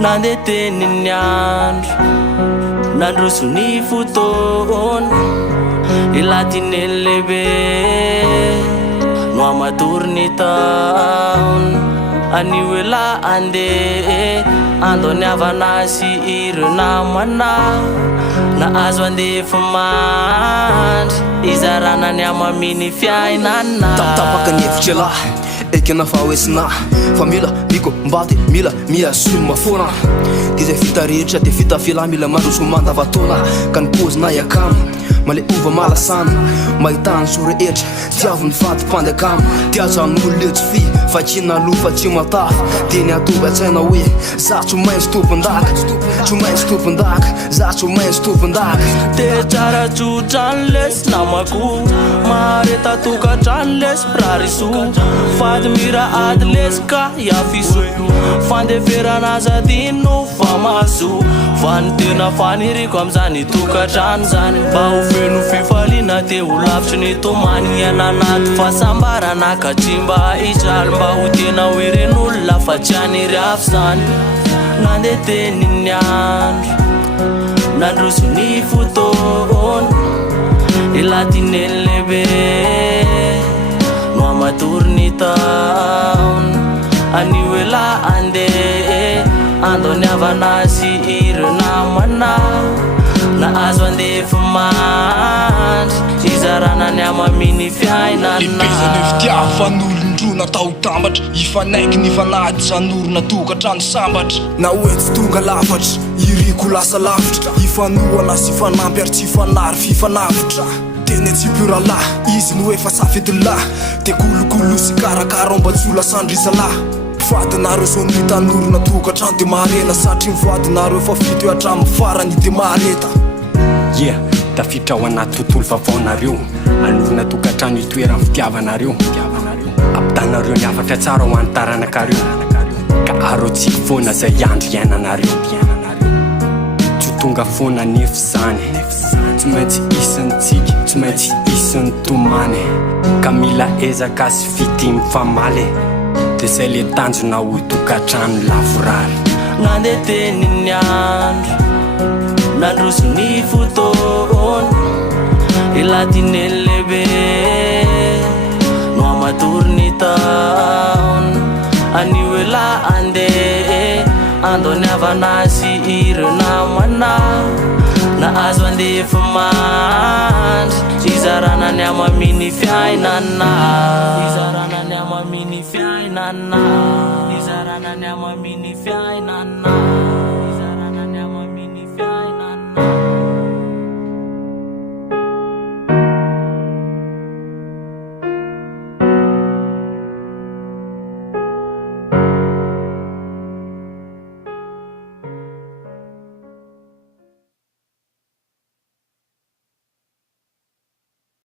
Nandeha teny ny andro nandroso ny fotoana ilatiny lehibe no amatory ny taona anio ela andeha andoniavana sy ireo namana nahazo andefa mandry izarana ny amaminy fiainana tapaka ny hevitra lahy ekena fahoesina fa mila miko mbaty mila miazolo mafona dia zay vita rehetra dia vita fela mila mandroso mandavatona ka ny pozina iakamo male ova malasana mahitany so rehetra tiavony fatim-pandekamo tiazo amin'olo lejo fi fakina lofa tsy matafy dia ny atovy atsaina hoe za tsy maintsy tompon-daka tsy maintsy tompon-daka za tsy maintsy tompon-daka dia tsara tsotrany lesy namako mareta tokatrany lesy prariso fady mira ady lesy ka iafiso fandeferana zadino fa mahazo fa ny tena faniriko am'zany tokatrany zany mba ho feno fifaliana te ho lavitry ny tomany iananaty fahasambarana ka tsy mba hijaly mba ho tena hoeren'olona fa tsy aniry afy zany nandeha teny ny andro nandroso ny fotoana ilatiny lehibe no amatory ny taona anio ela andeha andoniavana sy ireo namana nahazo andefa mandry izarana ny amaminy fiainana ipezany fitiavan'olondro natao tambatra ifanaiky ny fanady zan'orona tokatrano sambatra na hoe tsy tonga lafatra iriko lasa lavitra ifanoana sy fanampy ary tsy fanary fifanavitra teny tsy puralahy izy no efa safidinlahy dia kolokolo sy karakara mba tsy olasandrisalahy vadinareo so ny tanorona tokatrano dia maharena satria mivoadinareo fa fito eo hatramin'ny farany dia mahareta tafiditra ao anaty tontolo vavaonareo anorona tokatrano itoerany fitiavanareo ampitanareo ny afatra tsara ho any taranakareo ka arotsika foana zay andro iainanareo tsy tonga foana nefy zany tsy maintsy isintsika tsy maintsy isin'ny tomany ka mila ezaka sy fity mifamaly dia zay le tanjona ho tokatrano lavorary nandeha teny ny andro nandroso ny fotoana ilatiny lehibe no amatory ny taona anio ela andeha andoniavana sy ireo namana nahazo andefa mandry izarana ny amaminy fiainana izarana ny amaminy fiainana izarana ny amaminy fiainana